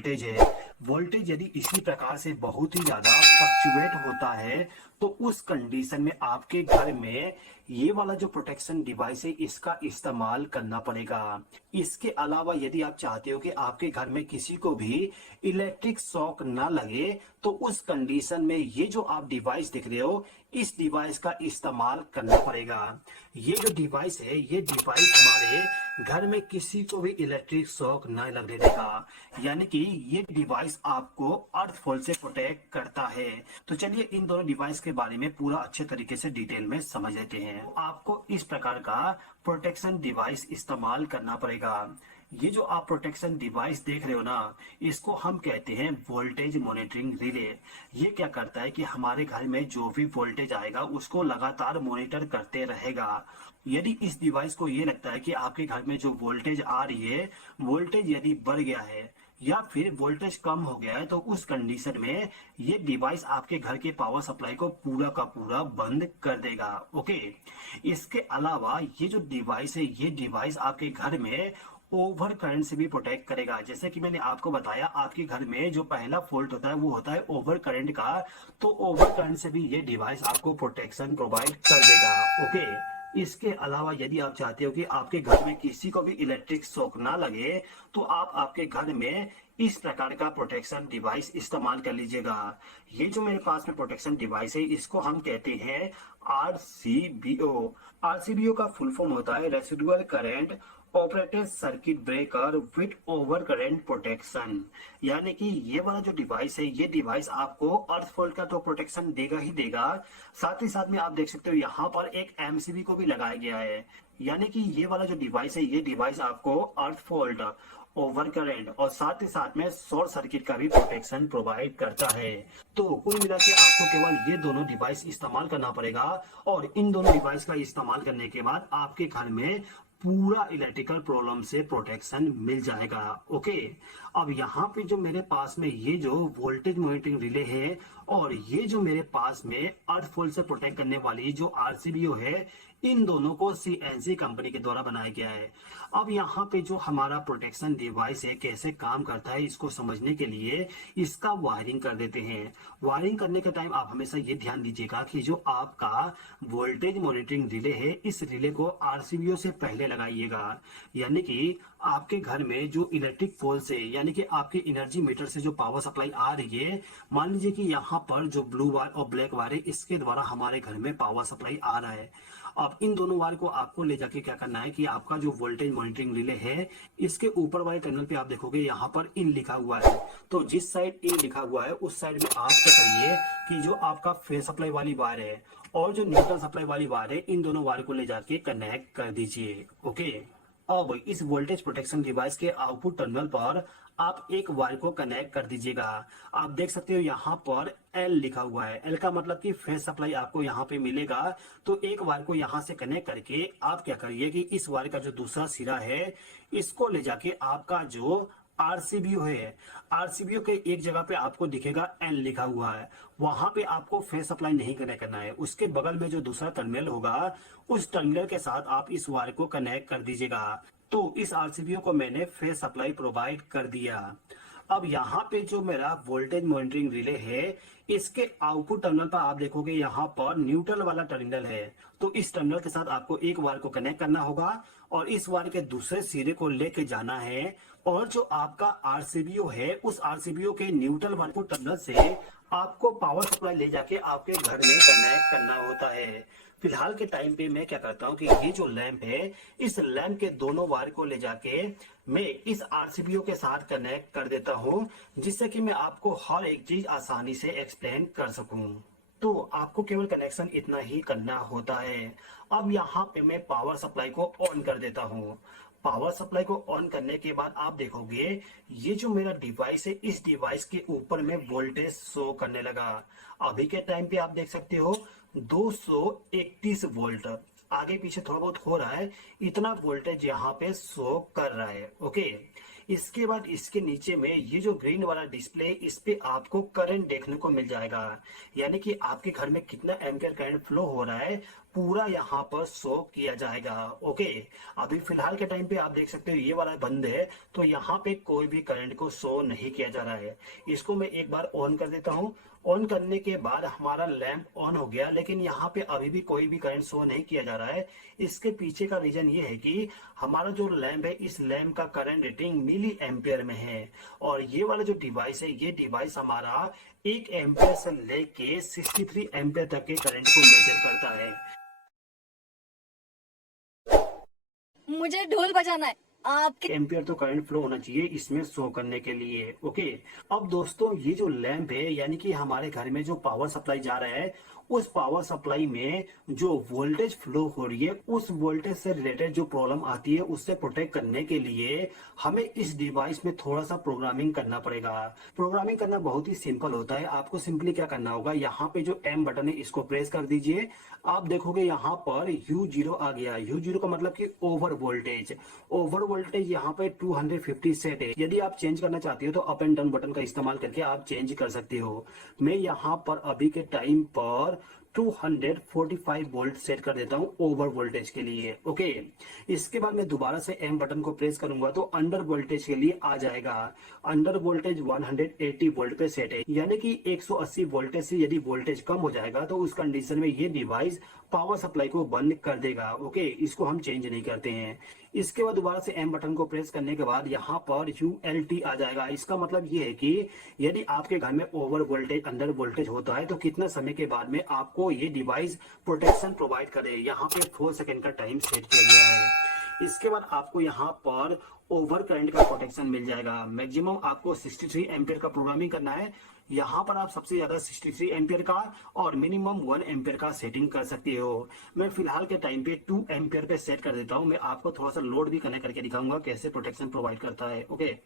Voltage है, voltage यदि इसी प्रकार से बहुत ही ज्यादा फ्लक्चुएट होता है तो उस कंडीशन में आपके घर में ये वाला जो प्रोटेक्शन डिवाइस है इसका इस्तेमाल करना पड़ेगा। इसके अलावा यदि आप चाहते हो कि आपके घर में किसी को भी इलेक्ट्रिक शॉक ना लगे तो उस कंडीशन में ये जो आप डिवाइस देख रहे हो इस डिवाइस का इस्तेमाल करना पड़ेगा। ये जो डिवाइस है ये डिवाइस हमारे घर में किसी को भी इलेक्ट्रिक शॉक न लगने देगा, यानी कि ये डिवाइस आपको अर्थ फॉल से प्रोटेक्ट करता है। तो चलिए इन दोनों डिवाइस के बारे में पूरा अच्छे तरीके से डिटेल में समझ लेते हैं। आपको इस प्रकार का प्रोटेक्शन डिवाइस इस्तेमाल करना पड़ेगा। ये जो आप प्रोटेक्शन डिवाइस देख रहे हो ना इसको हम कहते हैं वोल्टेज मॉनिटरिंग रिले। ये क्या करता है कि हमारे घर में जो भी वोल्टेज आएगा उसको लगातार मॉनिटर करते रहेगा। यदि इस डिवाइस को ये लगता है कि आपके घर में जो वोल्टेज आ रही है वोल्टेज यदि बढ़ गया है या फिर वोल्टेज कम हो गया है तो उस कंडीशन में ये डिवाइस आपके घर के पावर सप्लाई को पूरा का पूरा बंद कर देगा। ओके, इसके अलावा ये जो डिवाइस है ये डिवाइस आपके घर में ओवर करंट से भी प्रोटेक्ट करेगा। जैसे कि मैंने आपको बताया आपके घर में जो पहला फॉल्ट होता है वो होता है ओवर करंट का, तो ओवर करंट से भी ये डिवाइस आपको प्रोटेक्शन प्रोवाइड कर देगा। ओके, इसके अलावा यदि आप चाहते हो कि आपके घर में किसी को भी इलेक्ट्रिक शॉक ना लगे तो आप आपके घर में इस प्रकार का प्रोटेक्शन डिवाइस इस्तेमाल कर लीजिएगा। ये जो मेरे पास में प्रोटेक्शन डिवाइस है इसको हम कहते हैं आरसीबीओ। आरसीबीओ का फुल फॉर्म होता है residual current operated circuit breaker with over current protection. यानी कि ये वाला जो डिवाइस है ये डिवाइस आपको अर्थ फॉल्ट का तो प्रोटेक्शन देगा ही देगा, साथ ही साथ में आप देख सकते हो यहाँ पर एक एमसीबी को भी लगाया गया है। यानी कि ये वाला जो डिवाइस है ये डिवाइस आपको अर्थ फॉल्ट, ओवर करंट और साथ ही साथ में शॉर्ट सर्किट का भी प्रोटेक्शन प्रोवाइड करता है। तो कुल मिला के आपको केवल ये दोनों डिवाइस इस्तेमाल करना पड़ेगा और इन दोनों डिवाइस का इस्तेमाल करने के बाद आपके घर में पूरा इलेक्ट्रिकल प्रॉब्लम से प्रोटेक्शन मिल जाएगा। ओके, अब यहाँ पे जो मेरे पास में ये जो वोल्टेज मॉनिटरिंग रिले है और ये जो मेरे पास में अर्थ फॉल से प्रोटेक्ट करने वाली जो आरसीबीओ है इन दोनों को सीएनसी कंपनी के द्वारा बनाया गया है। अब यहाँ पे जो हमारा प्रोटेक्शन डिवाइस है कैसे काम करता है इसको समझने के लिए इसका वायरिंग कर देते हैं। वायरिंग करने के टाइम आप हमेशा ये ध्यान दीजिएगा कि जो आपका वोल्टेज मॉनिटरिंग रिले है इस रिले को आरसीबीओ से पहले लगाइएगा। यानी कि आपके घर में जो इलेक्ट्रिक पोल से यानी कि आपके एनर्जी मीटर से जो पावर सप्लाई आ रही है, मान लीजिए कि यहाँ पर जो ब्लू वायर और ब्लैक वायर है इसके द्वारा हमारे घर में पावर सप्लाई आ रहा है। अब इन दोनों वायर को आपको ले जाके क्या करना है कि आपका जो वोल्टेज मॉनिटरिंग रिले है इसके ऊपर वाले टर्मिनल पे आप देखोगे यहाँ पर इन लिखा हुआ है, तो जिस साइड इन लिखा हुआ है उस साइड में आप क्या करिए कि जो आपका फेस सप्लाई वाली वायर है और जो न्यूट्रल सप्लाई वाली वायर है इन दोनों वायर को ले जाके कनेक्ट कर दीजिए। ओके, अब इस वोल्टेज प्रोटेक्शन डिवाइस के आउटपुट टर्मिनल पर आप एक वायर को कनेक्ट कर दीजिएगा। आप देख सकते हो यहाँ पर एल लिखा हुआ है, एल का मतलब कि फेस सप्लाई आपको यहाँ पे मिलेगा। तो एक वायर को यहाँ से कनेक्ट करके आप क्या करिए कि इस वायर का जो दूसरा सिरा है इसको ले जाके आपका जो आरसीबीओ है, आरसीबीओ के एक जगह पे आपको दिखेगा एल लिखा हुआ है, वहां पे आपको फेस सप्लाई नहीं कनेक्ट करना है। उसके बगल में जो दूसरा टर्मिनल होगा उस टर्मिनल के साथ आप इस वायर को कनेक्ट कर दीजिएगा। तो इस आरसीबीओ को मैंने फेस सप्लाई प्रोवाइड कर दिया। अब यहाँ पे जो मेरा वोल्टेज मॉनिटरिंग रिले है इसके आउटपुट टर्मिनल पर आप देखोगे यहाँ पर न्यूट्रल वाला टर्मिनल है, तो इस टर्मिनल के साथ आपको एक वायर को कनेक्ट करना होगा और इस वायर के दूसरे सिरे को लेके जाना है और जो आपका आरसीबीओ है उस आरसीबीओ के न्यूट्रल वाले टर्मिनल से आपको पावर सप्लाई ले जाके आपके घर में कनेक्ट करना होता है। फिलहाल के टाइम पे मैं क्या करता हूँ कि ये जो लैंप है इस लैंप के दोनों वायर को ले जाके मैं इस आरसीबीओ के साथ कनेक्ट कर देता हूँ, जिससे कि मैं आपको हर एक चीज आसानी से एक्सप्लेन कर सकूं। तो आपको केवल कनेक्शन इतना ही करना होता है। अब यहाँ पे मैं पावर सप्लाई को ऑन कर देता हूँ। पावर सप्लाई को ऑन करने के बाद आप देखोगे ये जो मेरा डिवाइस है इस डिवाइस के ऊपर में वोल्टेज शो करने लगा। अभी के टाइम पे आप देख सकते हो 231 वोल्ट, आगे पीछे थोड़ा बहुत हो रहा है, इतना वोल्टेज यहाँ पे शो कर रहा है। ओके, इसके बाद इसके नीचे में ये जो ग्रीन वाला डिस्प्ले इस पे आपको करंट देखने को मिल जाएगा, यानी कि आपके घर में कितना एम्पियर करंट फ्लो हो रहा है पूरा यहाँ पर शो किया जाएगा। ओके, अभी फिलहाल के टाइम पे आप देख सकते हो ये वाला बंद है, तो यहाँ पे कोई भी करंट को शो नहीं किया जा रहा है। इसको मैं एक बार ऑन कर देता हूँ। ऑन करने के बाद हमारा लैंप ऑन हो गया, लेकिन यहाँ पे अभी भी कोई भी करंट शो नहीं किया जा रहा है। इसके पीछे का रीजन ये है कि हमारा जो लैंप है, इस लैंप का करंट रेटिंग मिली एम्पियर में है, और ये वाला जो डिवाइस है, ये डिवाइस हमारा 1 एम्पियर से लेके 63 एम्पियर तक के करंट को मेजर करता है। मुझे ढोल बजाना है आपके। एम्पियर तो करंट फ्लो होना चाहिए इसमें शो करने के लिए। ओके, अब दोस्तों ये जो लैंप है, यानी कि हमारे घर में जो पावर सप्लाई जा रहा है, उस पावर सप्लाई में जो वोल्टेज फ्लो हो रही है, उस वोल्टेज से रिलेटेड जो प्रॉब्लम आती है, उससे प्रोटेक्ट करने के लिए हमें इस डिवाइस में थोड़ा सा प्रोग्रामिंग करना पड़ेगा। प्रोग्रामिंग करना बहुत ही सिंपल होता है। आपको सिंपली क्या करना होगा, यहाँ पे जो एम बटन है इसको प्रेस कर दीजिए। आप देखोगे यहाँ पर U0 आ गया। U0 का मतलब कि ओवर वोल्टेज। ओवर वोल्टेज यहाँ पे 250 सेट है। यदि आप चेंज करना चाहते हो तो अप एंड डाउन बटन का इस्तेमाल करके आप चेंज कर सकते हो। मैं यहाँ पर अभी के टाइम पर 245 वोल्ट सेट कर देता हूं ओवर वोल्टेज के लिए। ओके, इसके बाद मैं दोबारा से एम बटन को प्रेस करूंगा तो अंडर वोल्टेज के लिए आ जाएगा। अंडर वोल्टेज 180 वोल्ट पे सेट है, यानी कि 180 वोल्टेज से यदि वोल्टेज कम हो जाएगा तो उस कंडीशन में ये डिवाइस पावर सप्लाई को बंद कर देगा। ओके, इसको हम चेंज नहीं करते हैं। इसके बाद दोबारा से एम बटन को प्रेस करने के बाद यहाँ पर ULT आ जाएगा। इसका मतलब ये है कि यदि आपके घर में ओवर वोल्टेज अंडर वोल्टेज होता है तो कितना समय के बाद में आपको ये डिवाइस प्रोटेक्शन प्रोवाइड करे। यहाँ पे 4 सेकेंड का टाइम सेट किया गया है। इसके बाद आपको यहाँ पर ओवर करंट का प्रोटेक्शन मिल जाएगा। मैक्सिमम आपको 63 एम्पियर का प्रोग्रामिंग करना है। यहाँ पर आप सबसे ज्यादा 63 एम्पियर का और मिनिमम 1 एम्पियर का सेटिंग कर सकते हो। मैं फिलहाल के टाइम पे 2 एम्पियर पे सेट कर देता हूँ। मैं आपको थोड़ा सा लोड भी कनेक्ट करके दिखाऊंगा कैसे प्रोटेक्शन प्रोवाइड करता है। ओके,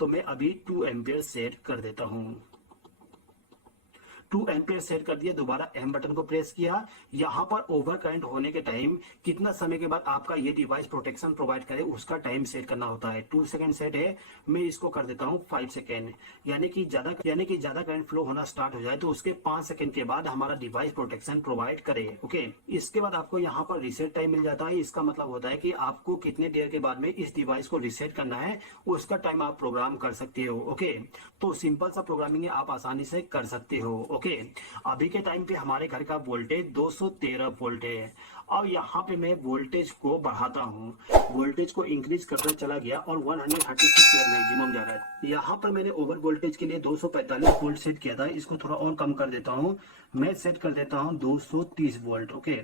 तो मैं अभी 2 एम्पियर सेट कर देता हूँ। 2 एम्पियर सेट कर दिया। दोबारा एम बटन को प्रेस किया। यहाँ पर ओवर करंट होने के टाइम कितना समय के बाद आपका ये डिवाइस प्रोटेक्शन प्रोवाइड करे उसका टाइम सेट करना होता है। 2 सेकंड सेट है, मैं इसको कर देता हूँ 5 सेकंड। यानी कि ज्यादा करंट फ्लो होना स्टार्ट हो जाए तो उसके 5 सेकंड के बाद हमारा डिवाइस प्रोटेक्शन प्रोवाइड करे। ओके, इसके बाद आपको यहाँ पर रिसेट टाइम मिल जाता है। इसका मतलब होता है कि आपको कितने देर के बाद में इस डिवाइस को रिसेट करना है, उसका टाइम आप प्रोग्राम कर सकते हो। ओके, तो सिंपल सा प्रोग्रामिंग आप आसानी से कर सकते हो। ओके, अभी के टाइम पे हमारे घर का वोल्टेज 213 वोल्ट है। और यहाँ पे मैं वोल्टेज को बढ़ाता हूँ, वोल्टेज को इंक्रीज करता चला गया और 136 मैक्सिमम जा रहा है। यहाँ पर मैंने ओवर वोल्टेज के लिए 245 वोल्ट सेट किया था। इसको थोड़ा और कम कर देता हूँ, मैं सेट कर देता हूँ 230 वोल्ट। ओके,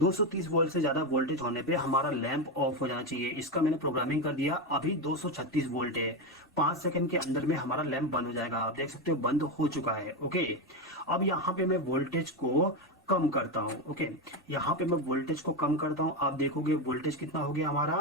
230 वोल्ट से ज्यादा वोल्टेज होने पे हमारा लैंप ऑफ हो जाना चाहिए। इसका मैंने प्रोग्रामिंग कर दिया। अभी 236 वोल्ट है। 5 सेकंड के अंदर में हमारा लैंप बंद हो जाएगा। आप देख सकते हो बंद हो चुका है। ओके, अब यहाँ पे मैं वोल्टेज को कम करता हूँ। ओके, यहाँ पे मैं वोल्टेज को कम करता हूँ। आप देखोगे वोल्टेज कितना हो गया हमारा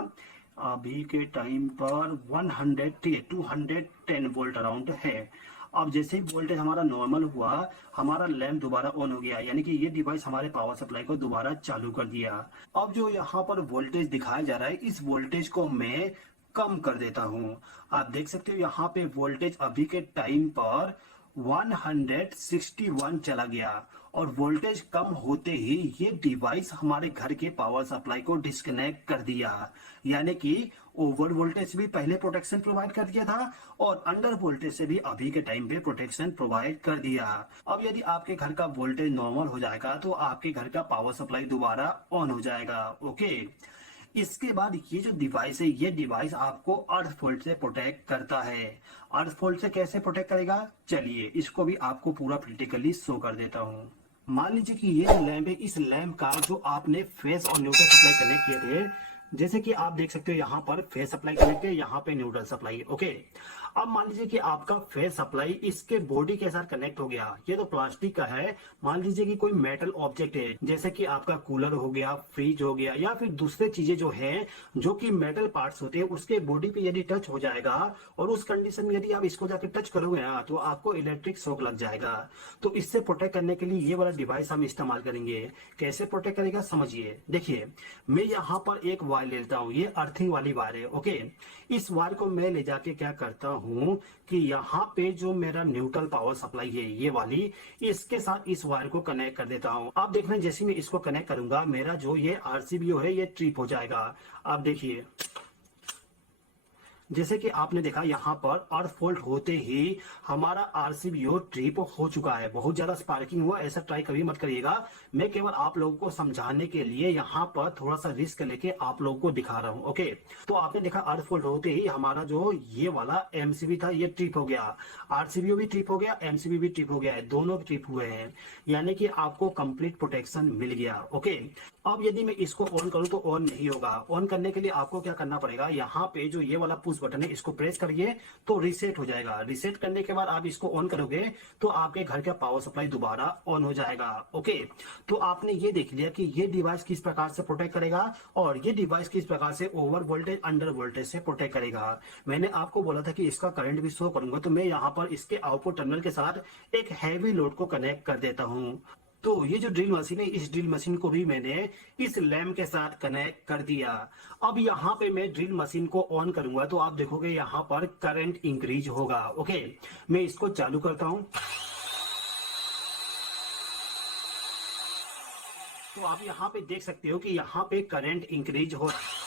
अभी के टाइम पर 210 वोल्ट अराउंड है। अब जैसे ही वोल्टेज हमारा नॉर्मल हुआ, हमारा लैंप दोबारा ऑन हो गया, यानी कि ये डिवाइस हमारे पावर सप्लाई को दोबारा चालू कर दिया। अब जो यहाँ पर वोल्टेज दिखाया जा रहा है, इस वोल्टेज को मैं कम कर देता हूँ। आप देख सकते हो यहाँ पे वोल्टेज अभी के टाइम पर 161 चला गया, और वोल्टेज कम होते ही ये डिवाइस हमारे घर के पावर सप्लाई को डिस्कनेक्ट कर दिया। यानी कि ओवर वोल्टेज भी पहले प्रोटेक्शन प्रोवाइड कर दिया था और अंडर वोल्टेज से भी अभी के टाइम पे प्रोटेक्शन प्रोवाइड कर दिया। अब यदि आपके घर का वोल्टेज नॉर्मल हो जाएगा तो आपके घर का पावर सप्लाई दोबारा ऑन हो जाएगा। ओके, इसके बाद ये जो डिवाइस है, ये डिवाइस आपको अर्थ फॉल्ट से प्रोटेक्ट करता है। अर्थ फॉल्ट से कैसे प्रोटेक्ट करेगा, चलिए इसको भी आपको पूरा प्रैक्टिकली शो कर देता हूँ। मान लीजिए कि ये जो लैंप है, इस लैंप का जो आपने फेस और न्यूट्रल सप्लाई कनेक्ट किए थे, जैसे कि आप देख सकते हो यहाँ पर फेस सप्लाई कनेक्ट है, यहाँ पे न्यूट्रल सप्लाई। ओके, अब मान लीजिए कि आपका फेस सप्लाई इसके बॉडी के साथ कनेक्ट हो गया। ये तो प्लास्टिक का है। मान लीजिए कि कोई मेटल ऑब्जेक्ट है, जैसे कि आपका कूलर हो गया, फ्रिज हो गया, या फिर दूसरे चीजें जो है जो कि मेटल पार्ट्स होते हैं, उसके बॉडी पे यदि टच हो जाएगा और उस कंडीशन में यदि आप इसको जाकर टच करोगे ना तो आपको इलेक्ट्रिक शॉक लग जाएगा। तो इससे प्रोटेक्ट करने के लिए ये वाला डिवाइस हम इस्तेमाल करेंगे। कैसे प्रोटेक्ट करेगा समझिए। देखिए, मैं यहाँ पर एक वायर लेता हूँ, ये अर्थिंग वाली वायर है। ओके, इस वायर को मैं ले जाके क्या करता हूँ कि यहाँ पे जो मेरा न्यूट्रल पावर सप्लाई है ये वाली, इसके साथ इस वायर को कनेक्ट कर देता हूँ। आप देख रहे हैं जैसे मैं इसको कनेक्ट करूंगा मेरा जो ये आरसीबीओ है ये ट्रिप हो जाएगा। आप देखिए जैसे कि आपने देखा यहाँ पर अर्थ फॉल्ट होते ही हमारा आरसीबीओ ट्रिप हो चुका है, बहुत ज्यादा स्पार्किंग हुआ। ऐसा ट्राई कभी मत करिएगा, मैं केवल आप लोगों को समझाने के लिए यहाँ पर थोड़ा सा रिस्क लेके आप लोगों को दिखा रहा हूँ। ओके, तो आपने देखा अर्थ फॉल्ट होते ही हमारा जो ये वाला एमसीबी था ये ट्रिप हो गया, आरसीबीओ भी ट्रिप हो गया, एमसीबी भी ट्रिप हो गया है, दोनों ट्रिप हुए हैं, यानी कि आपको कंप्लीट प्रोटेक्शन मिल गया। ओके, अब यदि मैं इसको ऑन करूं तो ऑन नहीं होगा। ऑन करने के लिए आपको क्या करना पड़ेगा, यहाँ पे जो ये वाला पुश बटन है इसको प्रेस करिए तो रीसेट हो जाएगा। रीसेट करने के बाद आप इसको ऑन करोगे तो आपके घर का पावर सप्लाई दोबारा ऑन हो जाएगा। ओके, तो आपने ये देख लिया कि ये डिवाइस किस प्रकार से प्रोटेक्ट करेगा और ये डिवाइस किस प्रकार से ओवर वोल्टेज अंडर वोल्टेज से प्रोटेक्ट करेगा। मैंने आपको बोला था कि इसका करंट भी शो करूंगा, तो मैं यहाँ पर इसके आउटपुट टर्मिनल के साथ एक हैवी लोड को कनेक्ट कर देता हूँ। तो ये जो ड्रिल मशीन है इस ड्रिल मशीन को भी मैंने इस लैम्प के साथ कनेक्ट कर दिया। अब यहाँ पे मैं ड्रिल मशीन को ऑन करूंगा तो आप देखोगे यहाँ पर करंट इंक्रीज होगा। ओके, मैं इसको चालू करता हूं तो आप यहाँ पे देख सकते हो कि यहाँ पे करंट इंक्रीज हो रहा है।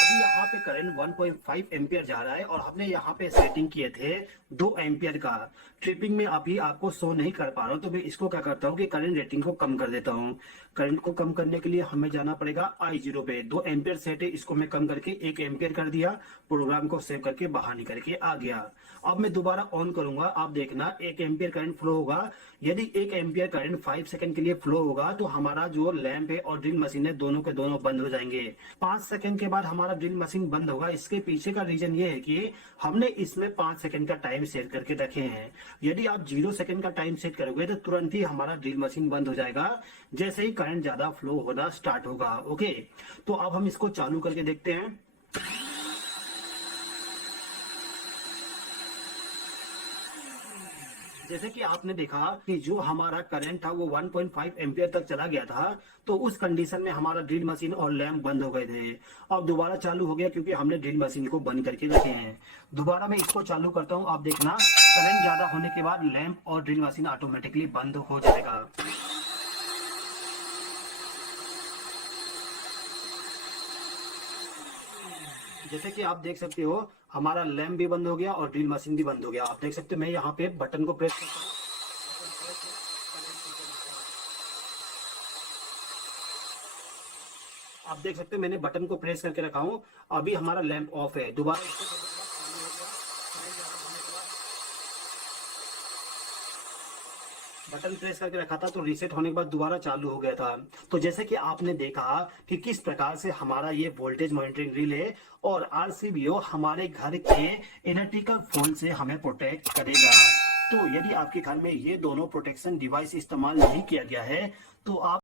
अभी यहाँ पे करंट 1.5 एम्पियर जा रहा है और हमने यहाँ पे सेटिंग किए थे 2 एम्पियर का। ट्रिपिंग में अभी आपको शो नहीं कर पा रहा हूँ तो मैं इसको क्या करता हूँ कि करंट रेटिंग को कम कर देता हूँ। करंट को कम करने के लिए हमें जाना पड़ेगा I0 पे। 2 एम्पियर सेट है, इसको मैं कम करके 1 एम्पियर कर दिया, प्रोग्राम को सेव करके बाहर निकल के आ गया। अब मैं दोबारा ऑन करूंगा, आप देखना 1 एम्पियर करंट फ्लो होगा। यदि 1 एम्पियर करंट 5 सेकंड के लिए फ्लो होगा तो हमारा जो लैंप है और ड्रिल मशीन है दोनों के दोनों बंद हो जाएंगे। 5 सेकंड के बाद हमारा ड्रिल मशीन बंद होगा। इसके पीछे का रीजन ये है कि हमने इसमें 5 सेकंड का टाइम सेट करके रखे हैं। यदि आप 0 सेकंड का टाइम सेट करोगे तो तुरंत ही हमारा ड्रिल मशीन बंद हो जाएगा जैसे ही करंट ज्यादा फ्लो होना स्टार्ट होगा। ओके, तो अब हम इसको चालू करके देखते हैं। जैसे कि आपने देखा कि जो हमारा करंट था वो 1.5 एम्पियर तक चला गया था, तो उस कंडीशन में हमारा ड्रिल मशीन और लैंप बंद हो गए थे। अब दोबारा चालू हो गया क्योंकि हमने ड्रिल मशीन को बंद करके रखे हैं। दोबारा मैं इसको चालू करता हूं, आप देखना करंट ज्यादा होने के बाद लैंप और ड्रिल मशीन ऑटोमेटिकली बंद हो जाएगा। जैसे कि आप देख सकते हो हमारा लैंप भी बंद हो गया और ड्रिल मशीन भी बंद हो गया। आप देख सकते हो मैं यहाँ पे बटन को प्रेस करता हूँ, आप देख सकते हो मैंने बटन को प्रेस करके रखा हूँ। अभी हमारा लैंप ऑफ है। दोबारा बटन प्रेस करके रखा था तो रीसेट होने के बाद दोबारा चालू हो गया था। तो जैसे कि आपने देखा कि किस प्रकार से हमारा ये वोल्टेज मॉनिटरिंग रिले और आरसीबीओ हमारे घर के इलेक्ट्रिकल फॉल्ट से हमें प्रोटेक्ट करेगा। तो यदि आपके घर में ये दोनों प्रोटेक्शन डिवाइस इस्तेमाल नहीं किया गया है तो आप